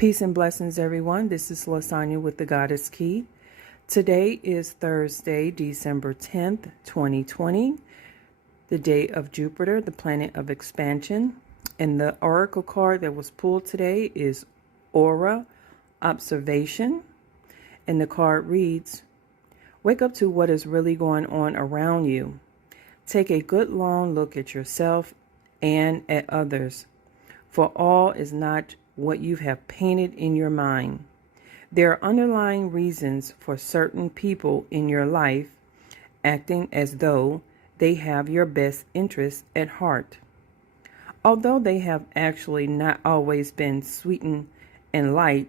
Peace and blessings, everyone. This is Lasagna with the Goddess Key. Today is Thursday, December 10th, 2020, the day of Jupiter, the planet of expansion. And the oracle card that was pulled today is Aura, Observation. And the card reads, wake up to what is really going on around you. Take a good long look at yourself and at others, for all is not what you have painted in your mind. There are underlying reasons for certain people in your life acting as though they have your best interests at heart. Although they have actually not always been sweet and light,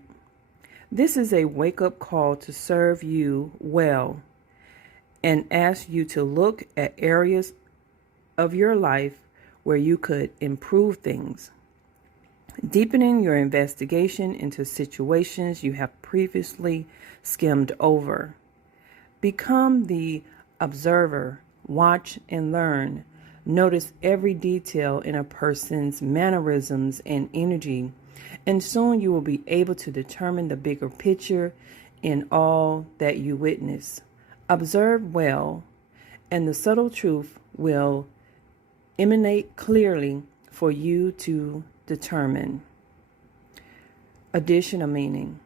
this is a wake-up call to serve you well and ask you to look at areas of your life where you could improve things. Deepening your investigation into situations you have previously skimmed over. Become the observer, watch and learn. Notice every detail in a person's mannerisms and energy, and soon you will be able to determine the bigger picture in all that you witness. Observe well, and the subtle truth will emanate clearly for you to determine. Additional meaning.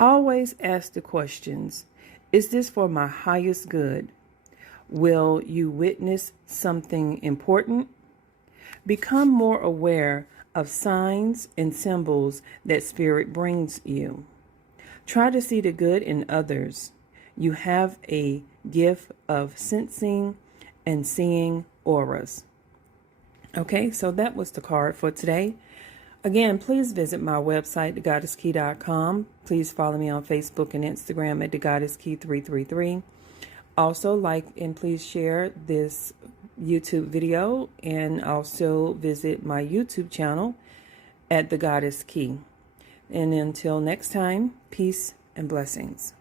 Always ask the questions, is this for my highest good? Will you witness something important? Become more aware of signs and symbols that Spirit brings you. Try to see the good in others. You have a gift of sensing and seeing auras. Okay, so that was the card for today. Again, please visit my website, thegoddesskey.com. Please follow me on Facebook and Instagram at thegoddesskey333. Also, like and please share this YouTube video, and also visit my YouTube channel at The Goddess Key. And until next time, peace and blessings.